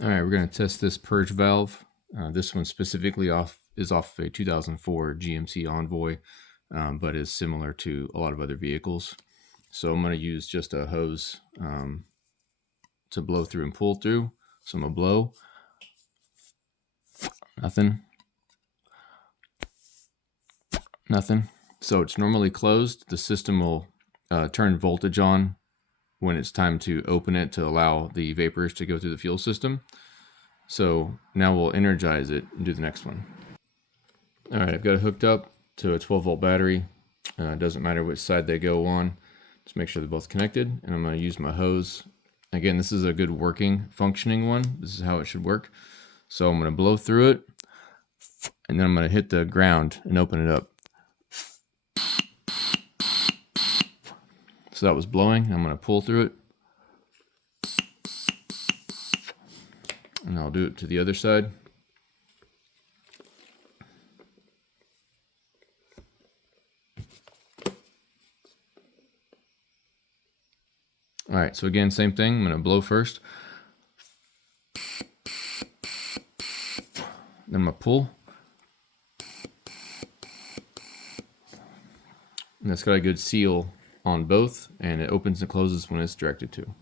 All right, we're going to test this purge valve. This one specifically is off a 2004 GMC Envoy, but is similar to a lot of other vehicles. So I'm going to use just a hose to blow through and pull through. So I'm going to blow. Nothing. Nothing. So it's normally closed. The system will turn voltage on when it's time to open it to allow the vapors to go through the fuel system. So now we'll energize it and do the next one. All right, I've got it hooked up to a 12-volt battery. It doesn't matter which side they go on. Just make sure they're both connected. And I'm going to use my hose. Again, this is a good working, functioning one. This is how it should work. So I'm going to blow through it. And then I'm going to hit the ground and open it up. So that was blowing. I'm going to pull through it. And I'll do it to the other side. All right, so again, same thing. I'm going to blow first. Then I'm going to pull. And that's got a good seal on both, and it opens and closes when it's directed to.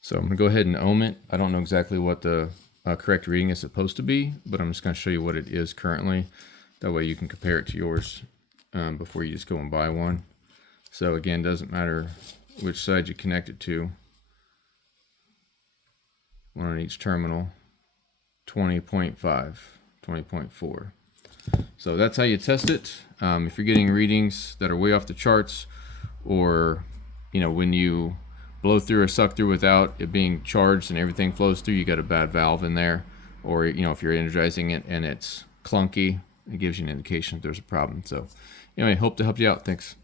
So I'm going to go ahead and ohm it. I don't know exactly what the correct reading is supposed to be, but I'm just going to show you what it is currently. That way you can compare it to yours before you just go and buy one. So again, doesn't matter which side you connect it to. One on each terminal. 20.5, 20.4. So that's how you test it. If you're getting readings that are way off the charts, or when you blow through or suck through without it being charged and everything flows through, you got a bad valve in there. Or if you're energizing it and it's clunky, it gives you an indication that there's a problem. So anyway, hope to help you out. Thanks.